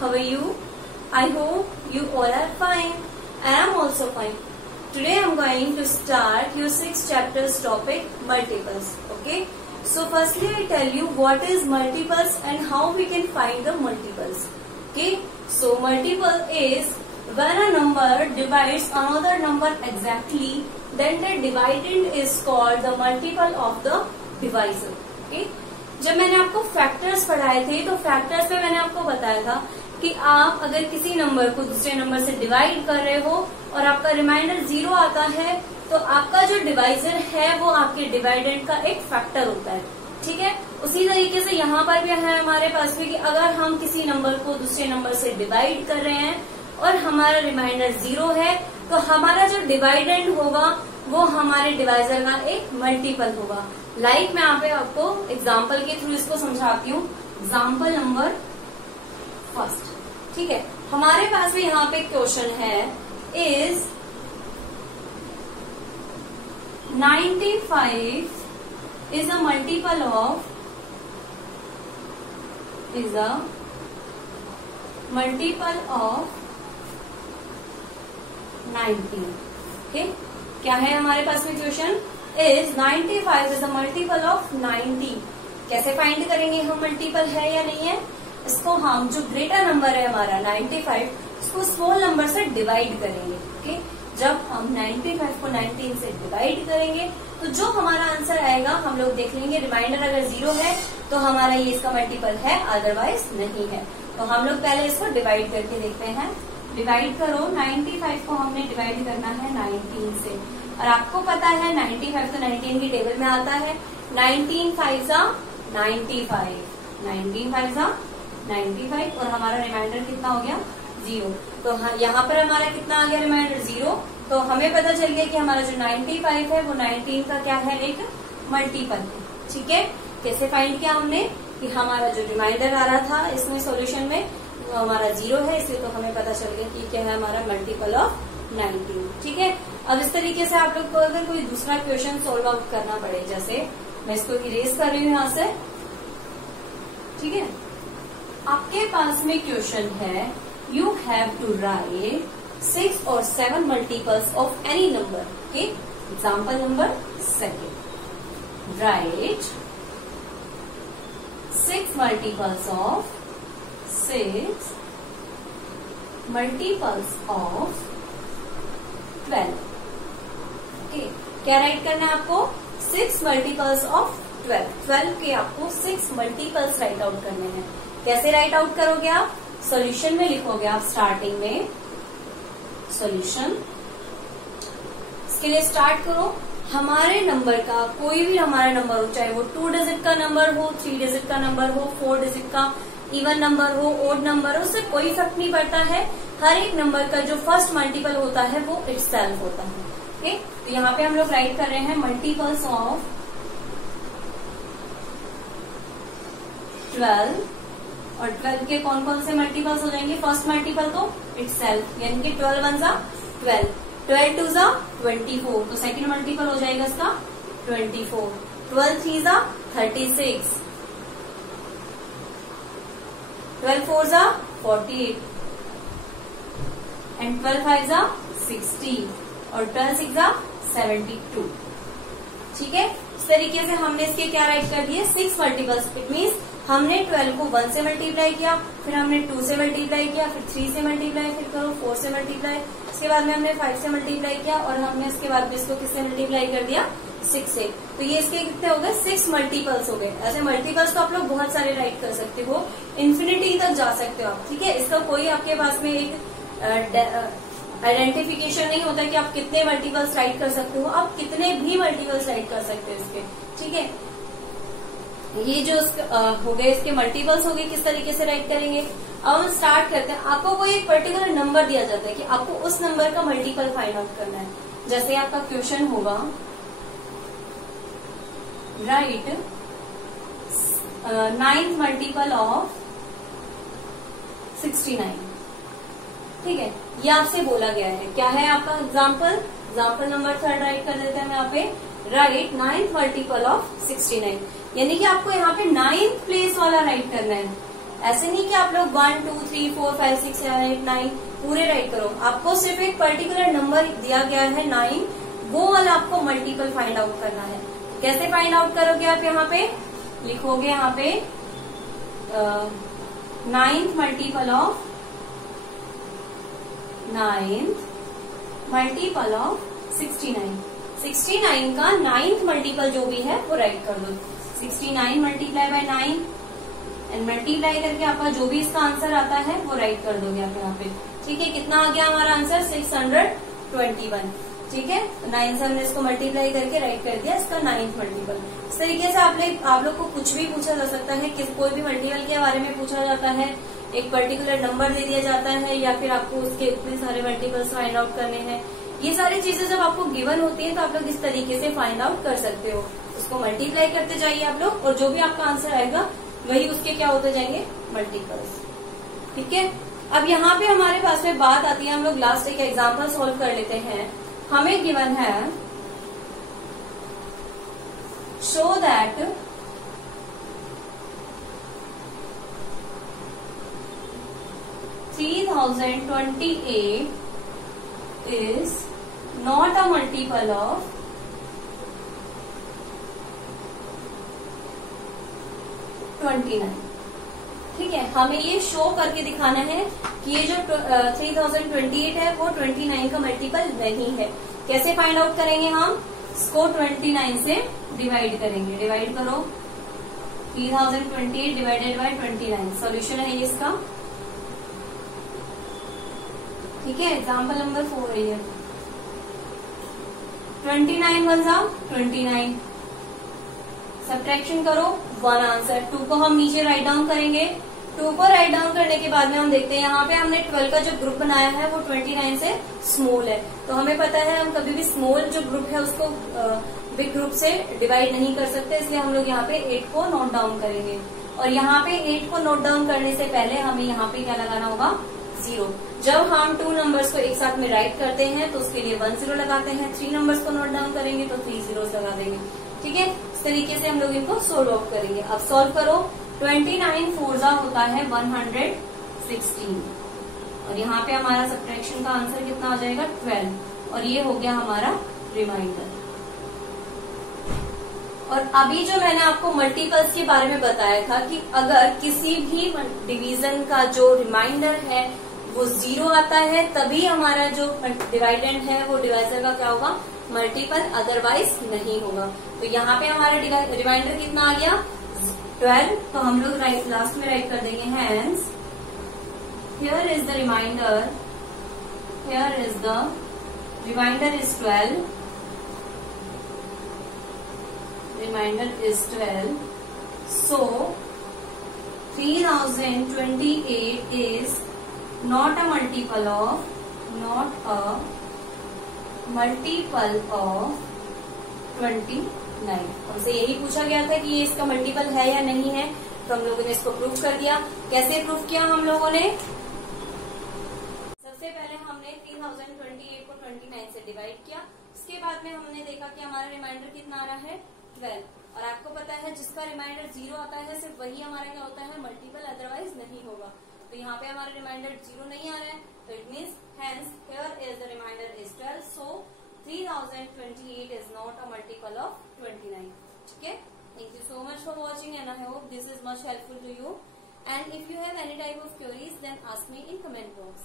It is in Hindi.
How are you? I hope you all are fine. I am also fine. Today I am going to start your 6th chapter's topic, multiples. Okay. So firstly I tell you what is multiples and how we can find the multiples. Okay. So multiple is when a number divides another number exactly, then the dividend is called the multiple of the divisor. Okay. जब मैंने आपको फैक्टर्स पढ़ाए थे तो फैक्टर्स में मैंने आपको बताया था कि आप अगर किसी नंबर को दूसरे नंबर से डिवाइड कर रहे हो और आपका रिमाइंडर 0 आता है तो आपका जो डिवाइजर है वो आपके डिवाइडेंड का एक फैक्टर होता है। ठीक है, उसी तरीके से यहाँ पर भी है हमारे पास भी कि अगर हम किसी नंबर को दूसरे नंबर से डिवाइड कर रहे हैं और हमारा रिमाइंडर 0 है तो हमारा जो डिवाइडेंड होगा वो हमारे डिवाइजर का एक मल्टीपल होगा। लाइक मैं यहाँ पे आपको एग्जाम्पल के थ्रू इसको समझाती हूँ। एग्जाम्पल नंबर फर्स्ट, ठीक है, हमारे पास भी यहाँ पे क्वेश्चन है is 95 is a multiple of 19। Okay, क्या है हमारे पास में question is 95 is a multiple of 90। कैसे फाइंड करेंगे हम मल्टीपल है या नहीं है? इसको हम जो ग्रेटर नंबर है हमारा 95 उसको स्मॉल नंबर से डिवाइड करेंगे। ओके, जब हम 95 को 19 से डिवाइड करेंगे तो जो हमारा आंसर आएगा हम लोग देख लेंगे। रिमाइंडर अगर 0 है तो हमारा ये इसका मल्टीपल है, अदरवाइज नहीं है। तो हम लोग पहले इसको डिवाइड करके देखते हैं। डिवाइड करो, 95 को हमने डिवाइड करना है 19 से और आपको पता है 95 तो 19 की टेबल में आता है। 19 5 जा 95, 19 5 जा 95 और हमारा रिमाइंडर कितना हो गया 0। तो यहाँ पर हमारा कितना आ गया रिमाइंडर 0। तो हमें पता चल गया कि हमारा जो 95 है वो 19 का क्या है, एक मल्टीपल है। ठीक है, कैसे फाइंड किया हमने कि हमारा जो रिमाइंडर आ रहा था इसमें सॉल्यूशन में वो हमारा 0 है, इसलिए तो हमें पता चल गया कि क्या है हमारा मल्टीपल ऑफ 19। ठीक है, अब इस तरीके से आप लोग को अगर कोई दूसरा क्वेश्चन सोल्व आउट करना पड़े, जैसे मैं इसको इरेज कर रही हूँ यहाँ से। ठीक है, आपके पास में क्वेश्चन है you have to write 6 or 7 multiples of any number. Okay, example number 2. Write 6 multiples of 12. Okay, क्या राइट करना है आपको? 6 multiples of 12. 12 के आपको 6 multiples राइट आउट करने हैं। कैसे राइट आउट करोगे आप? सॉल्यूशन में लिखोगे आप स्टार्टिंग में सॉल्यूशन। इसके लिए स्टार्ट करो, हमारे नंबर का कोई भी हमारा नंबर हो, चाहे वो 2 डिजिट का नंबर हो, 3 डिजिट का नंबर हो, 4 डिजिट का इवन नंबर हो, ओड नंबर हो, उससे कोई फर्क नहीं पड़ता है। हर एक नंबर का जो फर्स्ट मल्टीपल होता है वो इटसेल्फ होता है। ओके, तो यहाँ पे हम लोग राइट कर रहे हैं मल्टीपल्स ऑफ 12 और 12 के कौन कौन से मल्टीपल्स हो जाएंगे? फर्स्ट मल्टीपल तो इटसेल्फ, यानी कि 12 1 जा 12, 12 2 जा 24, तो सेकंड मल्टीपल हो जाएगा इसका 24, 12 3 जा 36, 12 4 जा 48 एंड 12 5 जा 60 और 12 6 जा 72। ठीक है, इस तरीके से हमने इसके क्या राइट कर दिए 6 मल्टीपल्स। इट मीन्स हमने 12 को 1 से मल्टीप्लाई किया, फिर हमने 2 से मल्टीप्लाई किया, फिर 3 से मल्टीप्लाई, फिर करो 4 से मल्टीप्लाई, इसके बाद में हमने 5 से मल्टीप्लाई किया और हमने इसके बाद में इसको किससे मल्टीप्लाई कर दिया 6 से। तो ये इसके कितने हो गए 6 मल्टीपल्स हो गए। ऐसे मल्टीपल्स तो आप लोग बहुत सारे राइट कर सकते हो, इन्फिनिटी तक जा सकते हो आप। ठीक है, इसका कोई आपके पास में एक आइडेंटिफिकेशन नहीं होता कि आप कितने मल्टीपल्स राइट कर सकते हो, आप कितने भी मल्टीपल्स राइट कर सकते हो इसके। ठीक है, ये जो हो गए इसके मल्टीपल्स हो गए, किस तरीके से राइट करेंगे। अब हम स्टार्ट करते हैं। आपको कोई एक पर्टिकुलर नंबर दिया जाता है कि आपको उस नंबर का मल्टीपल फाइंड आउट करना है। जैसे आपका क्वेश्चन होगा राइट 9th मल्टीपल ऑफ 69। ठीक है, ये आपसे बोला गया है। क्या है आपका एग्जाम्पल नंबर 3 राइट कर देते हैं हम यहाँ पे। राइट 9th मल्टीपल ऑफ 69, यानी कि आपको यहाँ पे 9th प्लेस वाला राइट करना है। ऐसे नहीं कि आप लोग 1 2 3 4 5 6 7 8 9 पूरे राइट करो, आपको सिर्फ एक पर्टिकुलर नंबर दिया गया है 9, वो वाला आपको मल्टीपल फाइंड आउट करना है। कैसे फाइंड आउट करोगे आप? यहाँ पे लिखोगे, यहाँ पे 9th मल्टीपल ऑफ 69, 69 का 9th मल्टीपल जो भी है वो राइट कर दो। 69 मल्टीप्लाई बाय 9 एंड मल्टीप्लाई करके आपका जो भी इसका आंसर आता है वो राइट कर दोगे आप यहाँ पे। ठीक है, कितना आ गया हमारा आंसर? 621। ठीक है, 9 से हमने इसको मल्टीप्लाई करके राइट कर दिया इसका 9th मल्टीपल। इस तरीके से आप लोग को कुछ भी पूछा जा सकता है, कोई भी मल्टीपल के बारे में पूछा जाता है, एक पर्टिकुलर नंबर दे दिया जाता है, या फिर आपको उसके इतने सारे मल्टीपल्स फाइंड आउट करने हैं। ये सारी चीजें जब आपको गिवन होती है तो आप लोग इस तरीके से फाइंड आउट कर सकते हो। उसको मल्टीप्लाई करते जाइए आप लोग, और जो भी आपका आंसर आएगा वही उसके क्या होते जाएंगे? मल्टीपल्स। ठीक है, अब यहाँ पे हमारे पास में बात आती है, हम लोग लास्ट एक एग्जाम्पल सॉल्व कर लेते हैं। हमें गिवन है show that 3028 is not a multiple of 29। ठीक है, हमें ये शो करके दिखाना है कि ये जो 3028 है वो 29 का मल्टीपल नहीं है। कैसे फाइंड आउट करेंगे हम? इसको 29 से डिवाइड करेंगे। डिवाइड करो, 3028 डिवाइडेड बाय 29, सॉल्यूशन है ये इसका। ठीक है, एग्जाम्पल नंबर 4 है ये। 29 वन जा 29, सब्ट्रैक्शन करो 1 आंसर। 2 को हम नीचे राइट डाउन करेंगे। 2 को राइट डाउन करने के बाद में हम देखते हैं यहाँ पे हमने 12 का जो ग्रुप बनाया है वो 29 से स्मॉल है, तो हमें पता है हम कभी भी स्मॉल जो ग्रुप है उसको बिग ग्रुप से डिवाइड नहीं कर सकते, इसलिए हम लोग यहाँ पे 8 को नोट डाउन करेंगे। और यहाँ पे 8 को नोट डाउन करने से पहले हमें यहाँ पे क्या लगाना होगा? 0। जब हम 2 नंबर्स को एक साथ में राइट करते हैं तो उसके लिए 1 0 लगाते हैं। 3 नंबर्स को नोट डाउन करेंगे तो 3 zeros लगा देंगे। ठीक है, इस तरीके से हम लोग इनको सोल्व आउट करेंगे। अब सोल्व करो, 29 4 होता है 116, और यहाँ पे हमारा सब्ट्रैक्शन का आंसर कितना आ जाएगा? 12, और ये हो गया हमारा रिमाइंडर। और अभी जो मैंने आपको मल्टीपल्स के बारे में बताया था कि अगर किसी भी डिवीजन का जो रिमाइंडर है वो 0 आता है तभी हमारा जो डिवाइडेंड है वो डिवाइजर का क्या होगा? मल्टीपल, अदरवाइज नहीं होगा। तो यहाँ पे हमारा रिमाइंडर कितना आ गया? 12। तो हम लोग लास्ट में राइट कर देंगे hence here is the reminder, here is the reminder is 12, reminder is 12। So 3028 is not a multiple of 29। हमसे यही पूछा गया था कि ये इसका मल्टीपल है या नहीं है, तो हम लोगों ने इसको प्रूफ कर दिया। कैसे प्रूफ किया हम लोगों ने? सबसे पहले हमने 3028 को 29 से डिवाइड किया, उसके बाद में हमने देखा कि हमारा रिमाइंडर कितना आ रहा है? 12। और आपको पता है जिसका रिमाइंडर 0 आता है सिर्फ वही हमारा क्या होता है? मल्टीपल, अदरवाइज नहीं होगा। तो यहाँ पे हमारा रिमाइंडर 0 नहीं आ रहा है, तो it means hence here is the reminder is 12, so 3028 is not a multiple of 29। ठीक है, thank you so much for watching and I hope this is much helpful to you, and if you have any type of queries then ask me in comment box.